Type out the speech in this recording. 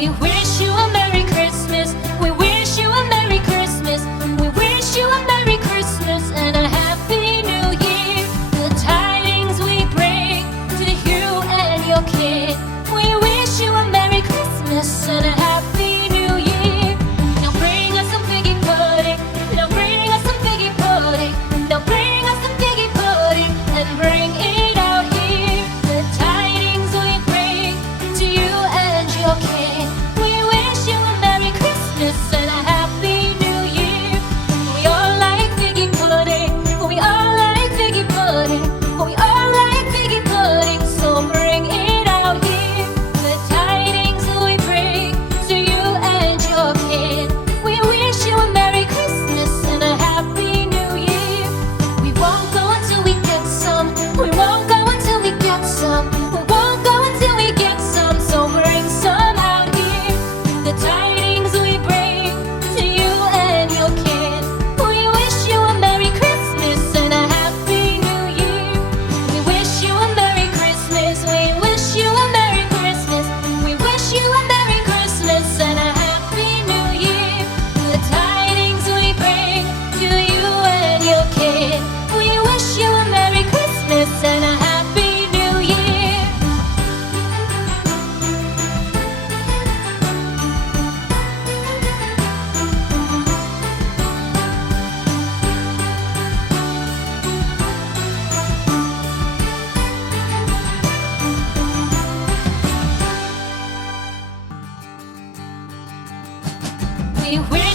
We wish you a Merry Christmas. We wish you a Merry Christmas. We wish you a Merry Christmas and a Happy New Year. The tidings we bring to you and your kid. We wish you a Merry Christmas and a Happy New Year. Now bring us some figgy pudding. Now bring us some figgy pudding. Now bring us some figgy pudding and bring it out here. The tidings we bring to you and your kid. We wish you a Merry Christmas and a Happy New Year. We all like figgy pudding. We all like figgy pudding. We all like figgy pudding. So bring it out here. The tidings we bring to you and your kid. We wish you a Merry Christmas and a Happy New Year. We won't go until we get some. We won't go until we get some. We won't go until we get some. So bring some out here. The tidings we bring to you and your kid. We wish you a Merry Christmas and a Happy New Year. We wish you a Merry Christmas. We wish you a Merry Christmas. We wish you a Merry Christmas and a Happy New Year. The tidings we bring to you and your kid. We wish you a Merry Christmas and a Happy New Year. We wish